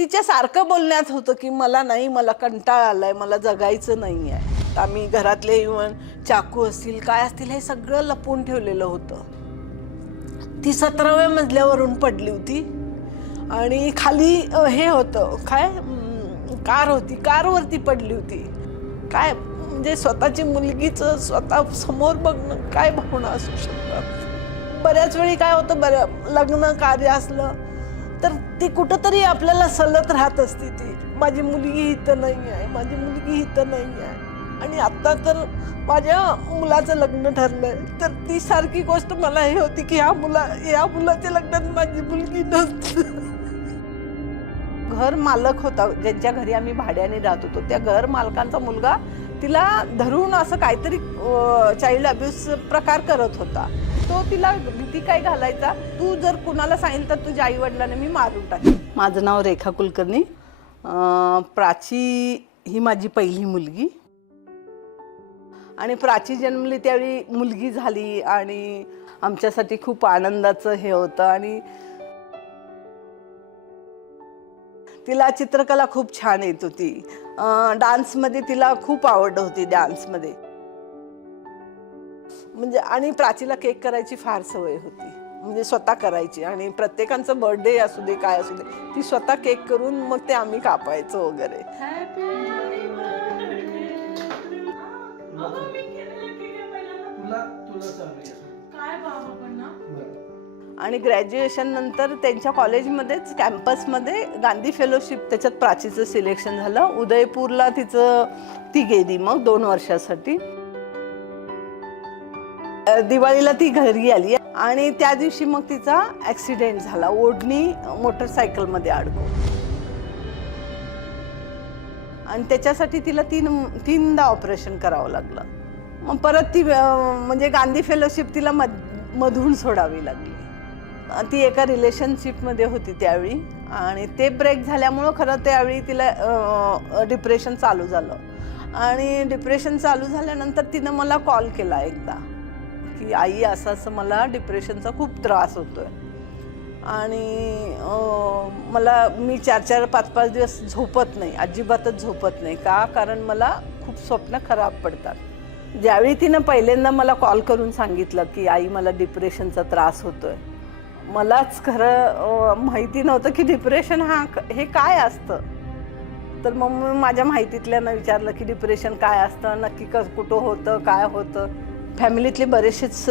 तिच्या सारखं बोलण्यात होतं की मला नाही मला कंटाळा आलाय मला जगायचं नाही आहे आम्ही घरातले इव्हन चाकू असतील काय असतील हे सगळं लपवून ठेवलेलं होतं. ती सतराव्या मजल्यावरून पडली होती. आणि खाली हे होतं काय कार होती कारवरती पडली होती. काय म्हणजे स्वतःची मुलगीचं स्वतः समोर बघणं काय भावना असू शकतात? बऱ्याच वेळी काय होतं बरं लग्न कार्य असलं ती कुठंतरी आपल्याला सलत राहत असते ती. माझी मुलगी इथं नाही आहे माझी मुलगी इथं नाही आहे आणि आत्ता तर माझ्या मुलाचं लग्न ठरलंय. तर ती सारखी गोष्ट मला हे होती की ह्या मुला या मुलाच्या लग्नात माझी मुलगी नसते. घर मालक होता ज्यांच्या घरी आम्ही भाड्याने राहत होतो. त्या घर मालकांचा मुलगा तिला धरून असं काहीतरी चाइल्ड अब्यूस प्रकार करत होता. तो तिला भीती काय घालायचा? तू जर कुणाला सांगितलं तर तुझ्या आई वडिलांना मी मारून टाकेन. माझं नाव रेखा कुलकर्णी. अं, प्राची ही माझी पहिली मुलगी. आणि प्राची जन्मली त्यावेळी मुलगी झाली आणि आमच्यासाठी खूप आनंदाचं हे होतं आणि तिला चित्रकला खूप छान येत होती. अं, डान्समध्ये तिला खूप आवड होती डान्समध्ये. म्हणजे आणि प्राचीला केक करायची फार सवय होती. म्हणजे स्वतः करायची आणि प्रत्येकांचं बर्थडे असू दे काय असू दे ती स्वतः केक करून मग ते आम्ही कापायचो वगैरे. आणि ग्रॅज्युएशन नंतर त्यांच्या कॉलेजमध्येच कॅम्पसमध्ये गांधी फेलोशिप त्याच्यात प्राचीचं सिलेक्शन झालं. उदयपूरला तिचं ती गेली मग दोन वर्षासाठी. दिवाळीला ती घरी आली आणि त्या दिवशी मग तिचा ऍक्सिडेंट झाला. ओढणी मोटरसायकलमध्ये अडकून. आणि त्याच्यासाठी तिला तीन तीनदा ऑपरेशन करावं लागलं. मग परत ती म्हणजे गांधी फेलोशिप तिला मध मधून सोडावी लागली. ती एका रिलेशनशिपमध्ये होती त्यावेळी आणि ते ब्रेक झाल्यामुळं खरं त्यावेळी तिला डिप्रेशन चालू झालं. आणि डिप्रेशन चालू झाल्यानंतर तिनं मला कॉल केला एकदा. की आई असं असं मला डिप्रेशनचा खूप त्रास होतोय. आणि मला मी चार चार पाच पाच दिवस झोपत नाही अजिबातच झोपत नाही. का? कारण मला खूप स्वप्न खराब पडतात. ज्यावेळी तिनं पहिल्यांदा मला कॉल करून सांगितलं की आई मला डिप्रेशनचा त्रास होतोय. मलाच खरं माहिती नव्हतं की डिप्रेशन हा हे काय असतं. तर मग माझ्या माहितीतल्यानं विचारलं की डिप्रेशन काय असतं? नक्की क कुठं होतं? काय होतं? फॅमिलीतले बरेचसेच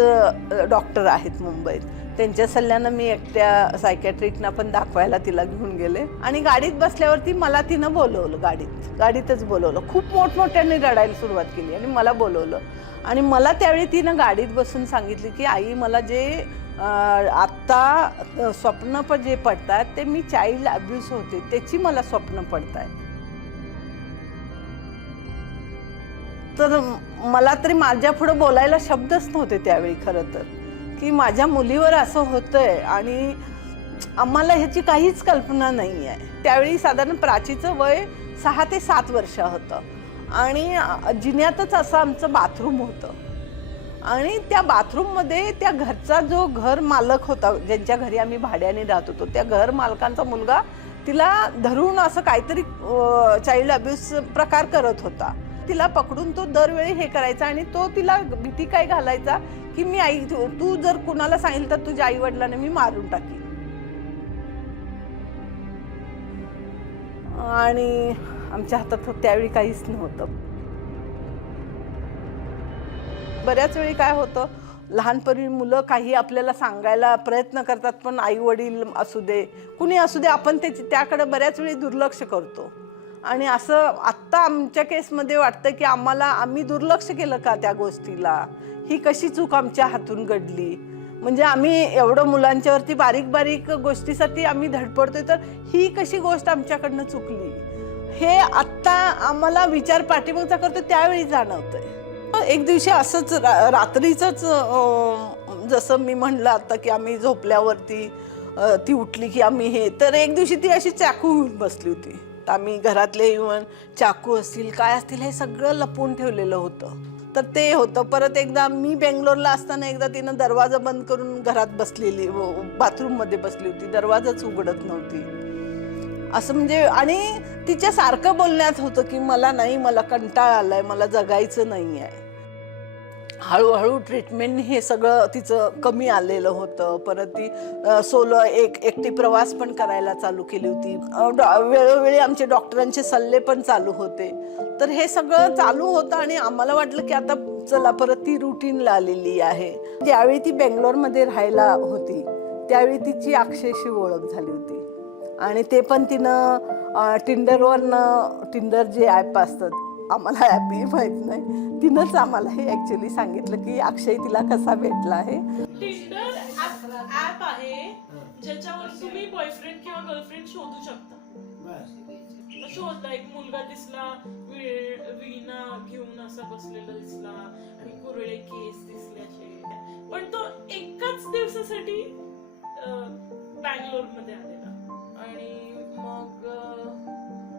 डॉक्टर आहेत मुंबईत. त्यांच्या सल्ल्यानं मी एकट्या सायकॅट्रिकना पण दाखवायला तिला घेऊन गेले. आणि गाडीत बसल्यावरती मला तिनं बोलवलं गाडीत. गाडीतच बोलवलं. खूप मोठमोठ्याने रडायला सुरुवात केली आणि मला बोलवलं. आणि मला त्यावेळी तिनं गाडीत बसून सांगितली की आई मला जे आत्ता स्वप्न पण जे पडतात ते मी चाइल्ड अब्यूज होते त्याची मला स्वप्न पडतात तर मला तरी माझ्या पुढं बोलायला शब्दच नव्हते त्यावेळी खरं तर. की माझ्या मुलीवर असं होतंय आणि आम्हाला ह्याची काहीच कल्पना नाही आहे त्यावेळी साधारण प्राचीचं वय सहा ते सात वर्ष होतं. आणि जिन्यातच असं आमचं बाथरूम होतं. आणि त्या बाथरूममध्ये त्या घरचा जो घर मालक होता ज्यांच्या घरी आम्ही भाड्याने राहत होतो त्या घर मालकांचा मुलगा तिला धरून असं काहीतरी चाइल्ड अब्यूस प्रकार करत होता. तिला पकडून तो दरवेळी हे करायचा आणि तो तिला भीती काय घालायचा की मी आई तू जर कुणाला सांगितलं तर तुझ्या आई वडिलांना मी मारून टाकीन. आणि आमच्या हातात त्यावेळी काहीच नव्हतं. बऱ्याच वेळी काय होतं लहानपणी मुलं काही आपल्याला सांगायला प्रयत्न करतात पण आई वडील असू दे कुणी असू दे आपण त्याची त्याकडे बऱ्याच वेळी दुर्लक्ष करतो. आणि असं आत्ता आमच्या केसमध्ये वाटतं की आम्हाला आम्ही दुर्लक्ष केलं का त्या गोष्टीला? ही कशी चूक आमच्या हातून घडली? म्हणजे आम्ही एवढं मुलांच्यावरती बारीक बारीक गोष्टीसाठी आम्ही धडपडतोय तर ही कशी गोष्ट आमच्याकडनं चुकली? हे आत्ता आम्हाला विचार पाठीमागचा करतो त्यावेळी जाणवतंय. एक दिवशी असंच रा रात्रीचंच जसं मी म्हणलं आता की आम्ही झोपल्यावरती ती उठली की आम्ही हे तर एक दिवशी ती अशी चाकू घेऊन बसली होती. तर आम्ही घरातले इव्हन चाकू असतील काय असतील हे सगळं लपवून ठेवलेलं होतं. तर ते होतं. परत एकदा मी बेंगलोरला असताना एकदा तिनं दरवाजा बंद करून घरात बसलेली बाथरूममध्ये बसली होती. दरवाजाच उघडत नव्हती. असं म्हणजे आणि तिच्या सारखं बोलण्यात होतं की मला नाही मला कंटाळा आलाय मला जगायचं नाही आहे हळूहळू ट्रीटमेंट हे सगळं तिचं कमी आलेलं होतं. परत ती सोलो एक एकटी प्रवास पण करायला चालू केली होती. वेळोवेळी आमचे डॉक्टरांचे सल्ले पण चालू होते. तर हे सगळं चालू होतं आणि आम्हाला वाटलं की आता चला परत ती रुटीनला आलेली आहे. ज्यावेळी ती बेंगलोरमध्ये राहायला होती. त्यावेळी तिची अक्षयशी ओळख झाली होती. आणि ते पण तिनं टिंडरवरनं टिंडर जे ॲप असतात आम्हाला ॲपही माहीत नाही. तिनंच आम्हाला हे ॲक्च्युली सांगितलं की अक्षय तिला कसा भेटला आहे. टिंडर ऍप आहे ज्याच्यावर तुम्ही बॉयफ्रेंड किंवा गर्लफ्रेंड शोधू शकता. शोधला एक मुलगा दिसला वी- वीणा घेऊन असा बसलेला दिसला आणि कुरळे केस दिसले असे पण तो एकाच दिवसासाठी बँगलोरमध्ये आलेला. आणि मग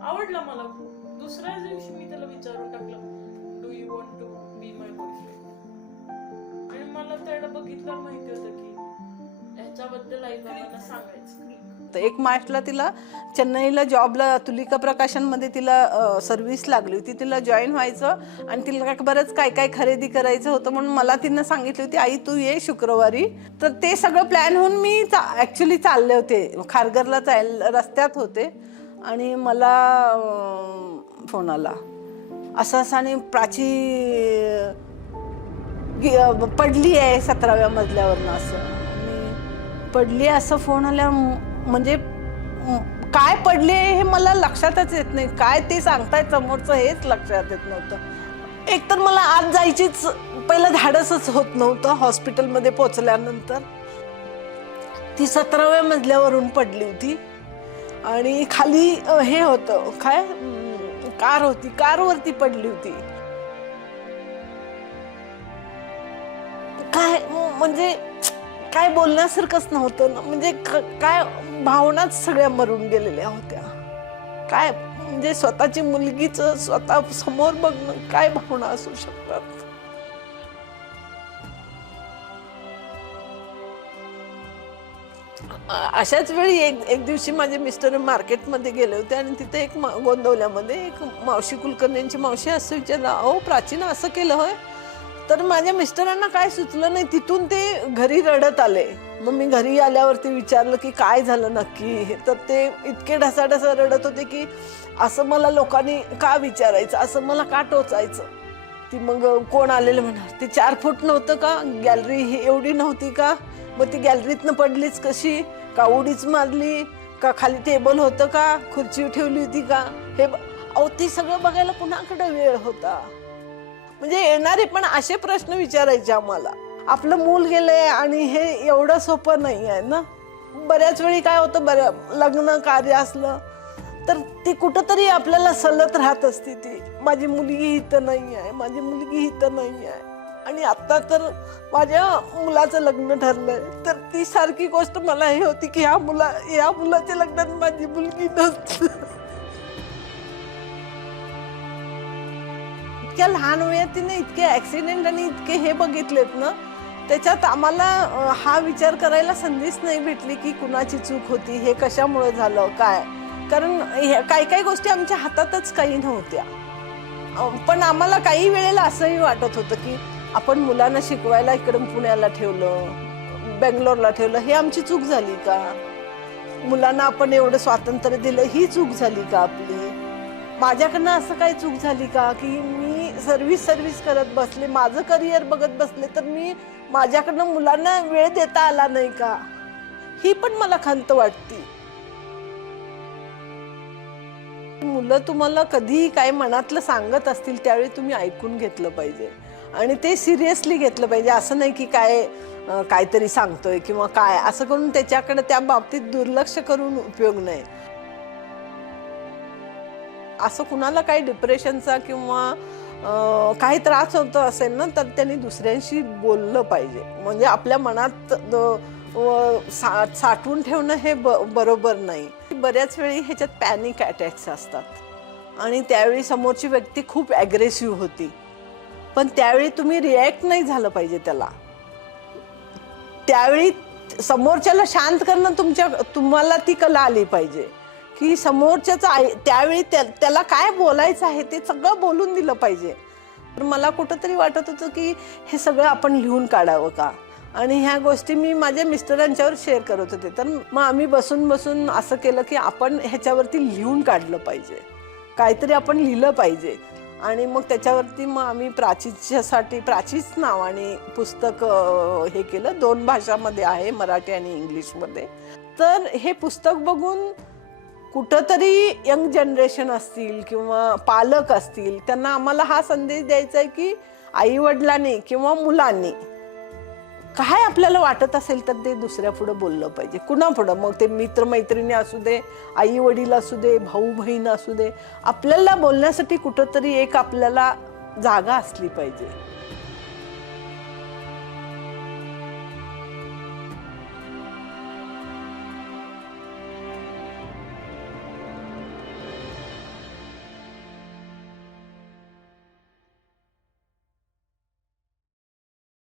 आवडला मला खूप. दुसऱ्या दिवशी मी त्याला विचारून टाकलं do you want to be my boyfriend आणि मला त्याला बघितलं माहिती होतं की ह्याच्याबद्दल आईबाबांना सांगायचं. एक मार्चला तिला चेन्नईला जॉबला तुलिका प्रकाशनमध्ये तिला सर्व्हिस लागली होती. तिला जॉईन व्हायचं आणि तिला बरंच काय काय खरेदी करायचं होतं म्हणून मला तिनं सांगितली होती आई तू ये शुक्रवारी. तर ते सगळं प्लॅन होऊन मी चा ॲक्च्युली चालले होते. खारघरला चाल रस्त्यात होते. आणि मला फोन आला असं असं आणि प्राची पडली आहे सतराव्या मजल्यावरनं असं. पडली आहे असं फोन आल्या म्हणजे काय पडली आहे हे मला लक्षातच येत नाही. काय ते सांगताय समोरचं हेच लक्षात येत नव्हतं. एकतर मला आज जायचीच पहिलं धाडसच होत नव्हतं हॉस्पिटलमध्ये पोचल्यानंतर. ती सतराव्या मजल्यावरून पडली होती. आणि खाली हे होतं काय? कार होती कारवरती पडली होती. काय म्हणजे काय बोलण्यासारखंच नव्हतं ना म्हणजे क- काय भावनाच सगळ्या मरून गेलेल्या होत्या. काय म्हणजे स्वतःची मुलगीच स्वतः समोर बघणं काय भावना असू शकतात? अशाच वेळी एक एक दिवशी माझे मिस्टर मार्केटमध्ये गेले होते आणि तिथे एक गोंदवल्यामध्ये एक मावशी कुलकर्ण्यांची मावशी असं विचारलं अहो प्राचीन असं केलं होय? तर माझ्या मिस्टरांना काय सुचलं नाही तिथून ते घरी रडत आले. मग मी घरी आल्यावरती विचारलं की काय झालं नक्की? तर ते इतके ढसाढसा रडत होते की असं मला लोकांनी का विचारायचं? असं मला का टोचायचं? ती मग कोण आलेलं म्हणा ते चार फूट नव्हतं का? गॅलरी ही एवढी नव्हती का? मग ती गॅलरीतनं पडलीच कशी? का उडीच मारली? का खाली टेबल होतं का? खुर्ची ठेवली होती का? हे ब- अहो ती सगळं बघायला कुणाकडे वेळ होता? म्हणजे येणारे पण असे प्रश्न विचारायचे आम्हाला. आपलं मूल गेलंय आणि हे एवढं सोपं नाही आहे ना? बऱ्याच वेळी काय होतं बऱ्या लग्न कार्य असलं तर ती कुठंतरी आपल्याला सलत राहत असते ती. माझी मुलगी इथं नाही आहे माझी मुलगी इथं नाही आहे आणि आता तर माझ्या मुलाचं लग्न ठरलंय. तर ती सारखी गोष्ट मला हे होती की ह्या मुला या मुलाच्या लग्नात माझी मुलगी नसते. इतक्या लहान वयात तिने इतके ऍक्सिडेंट आणि इतके हे बघितलेत ना त्याच्यात आम्हाला हा विचार करायला संधीच नाही भेटली की कुणाची चूक होती हे कशामुळे झालं काय? कारण ह्या- काही काही गोष्टी आमच्या हातातच काही नव्हत्या. पण आम्हाला काही वेळेला असंही वाटत होतं की आपण मुलांना शिकवायला इकडं पुण्याला ठेवलं बेंगलोरला ठेवलं हे आमची चूक झाली का? मुलांना आपण एवढं स्वातंत्र्य दिलं ही चूक झाली का आपली? माझ्याकडनं असं काही चूक झाली का? की मी सर्व्हिस सर्व्हिस करत बसले माझं करिअर बघत बसले तर मी माझ्याकडनं मुलांना वेळ देता आला नाही का? ही पण मला खंत वाटती. मुलं तुम्हाला कधीही काय मनातलं सांगत असतील त्यावेळी तुम्ही ऐकून घेतलं पाहिजे. आणि ते सिरियसली घेतलं पाहिजे. असं नाही की काय काहीतरी सांगतोय किंवा काय. असं करून त्याच्याकडे त्या बाबतीत दुर्लक्ष करून उपयोग नाही. असं कुणाला काही डिप्रेशनचा किंवा काही त्रास होतो असेल ना तर त्यांनी दुसऱ्यांशी बोललं पाहिजे. म्हणजे आपल्या मनात व सा साठवून ठेवणं हे ब बरोबर नाही. बऱ्याच वेळी ह्याच्यात पॅनिक अटॅक्स असतात. आणि त्यावेळी समोरची व्यक्ती खूप ॲग्रेसिव्ह होती. पण त्यावेळी तुम्ही रिॲक्ट नाही झालं पाहिजे त्याला. त्यावेळी समोरच्याला शांत करणं तुमच्या तुम्हाला ती कला आली पाहिजे. की समोरच्याचं आय त्यावेळी त्या त्याला काय बोलायचं आहे ते सगळं बोलून दिलं पाहिजे. तर मला कुठंतरी वाटत होतं की हे सगळं आपण लिहून काढावं का? आणि ह्या गोष्टी मी माझ्या मिस्टरांच्यावर शेअर करत होते. तर मग आम्ही बसून बसून असं केलं की आपण ह्याच्यावरती लिहून काढलं पाहिजे. काहीतरी आपण लिहिलं पाहिजे. आणि मग त्याच्यावरती मग आम्ही प्राचीच्यासाठी प्राचीच नावाने पुस्तक हे केलं. दोन भाषामध्ये आहे मराठी आणि इंग्लिशमध्ये. तर हे पुस्तक बघून कुठंतरी यंग जनरेशन असतील किंवा पालक असतील त्यांना आम्हाला हा संदेश द्यायचा आहे की आईवडिलांनी किंवा मुलांनी काय आपल्याला वाटत असेल तर ते दुसऱ्या पुढं बोललं पाहिजे. कुणापुढं? मग ते मित्रमैत्रिणी असू दे आई वडील असू दे भाऊ बहीण असू दे. आपल्याला बोलण्यासाठी कुठंतरी एक आपल्याला जागा असली पाहिजे.